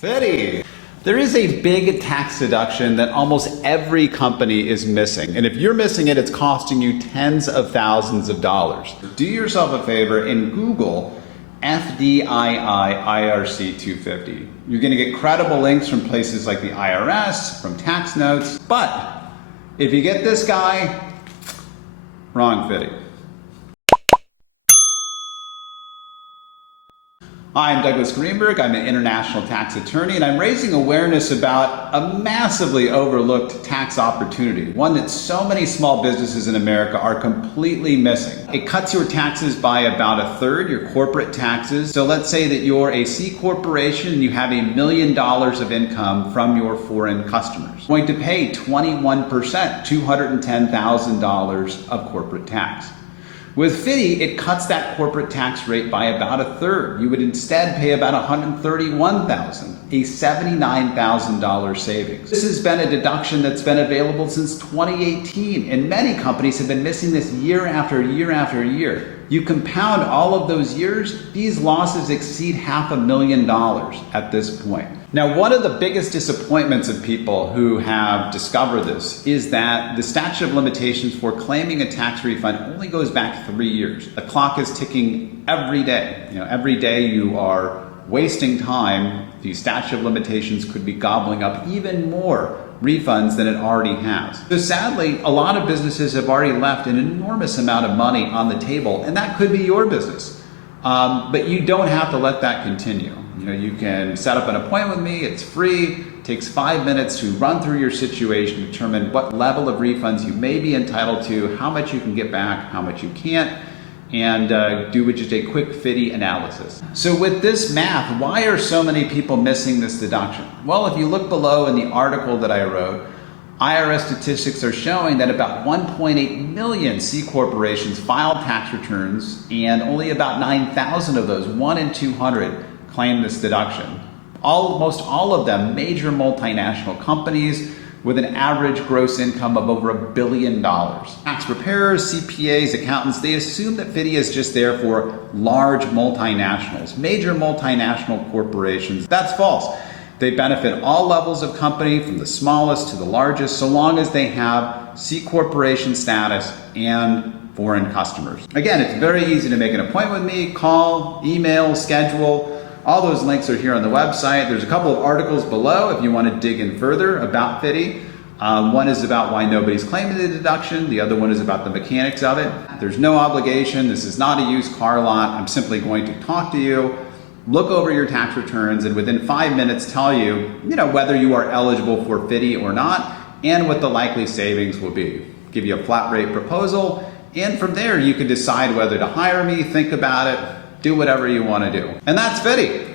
FDII. There is a big tax deduction that almost every company is missing. And if you're missing it, it's costing you tens of thousands of dollars. Do yourself a favor and Google FDII IRC 250. You're going to get credible links from places like the IRS, from tax notes. But if you get this guy, wrong FDII. Hi, I'm Douglas Greenberg. I'm an international tax attorney, and I'm raising awareness about a massively overlooked tax opportunity, one that so many small businesses in America are completely missing. It cuts your taxes by about a third, your corporate taxes. So let's say that you're a C corporation and you have $1 million of income from your foreign customers. You're going to pay 21%, $210,000 of corporate tax. With FDII, it cuts that corporate tax rate by about a third. You would instead pay about $131,000, a $79,000 savings. This has been a deduction that's been available since 2018, and many companies have been missing this year after year after year. You compound all of those years, these losses exceed $500,000 at this point. Now, one of the biggest disappointments of people who have discovered this is that the statute of limitations for claiming a tax refund only goes back 3 years. The clock is ticking every day. Every day you are wasting time. The statute of limitations could be gobbling up even more refunds than it already has. So sadly, a lot of businesses have already left an enormous amount of money on the table, and that could be your business. But you don't have to let that continue. You can set up an appointment with me. It's free. It takes 5 minutes to run through your situation, determine what level of refunds you may be entitled to, how much you can get back, how much you can't, and do just a quick FDII analysis. So with this math, why are so many people missing this deduction? Well, if you look below in the article that I wrote, IRS statistics are showing that about 1.8 million C corporations filed tax returns, and only about 9,000 of those, 1 in 200, claim this deduction. Almost all of them major multinational companies with an average gross income of over $1 billion. Tax preparers, CPAs, accountants, they assume that FDII is just there for large multinationals, major multinational corporations. That's false. They benefit all levels of company, from the smallest to the largest, so long as they have C corporation status and foreign customers. Again, it's very easy to make an appointment with me, call, email, schedule. All those links are here on the website. There's a couple of articles below if you want to dig in further about FDII. One is about why nobody's claiming the deduction. The other one is about the mechanics of it. There's no obligation. This is not a used car lot. I'm simply going to talk to you, look over your tax returns, and within 5 minutes tell you, whether you are eligible for FDII or not, and what the likely savings will be. Give you a flat rate proposal, and from there you can decide whether to hire me, think about it, do whatever you want to do. And that's FDII.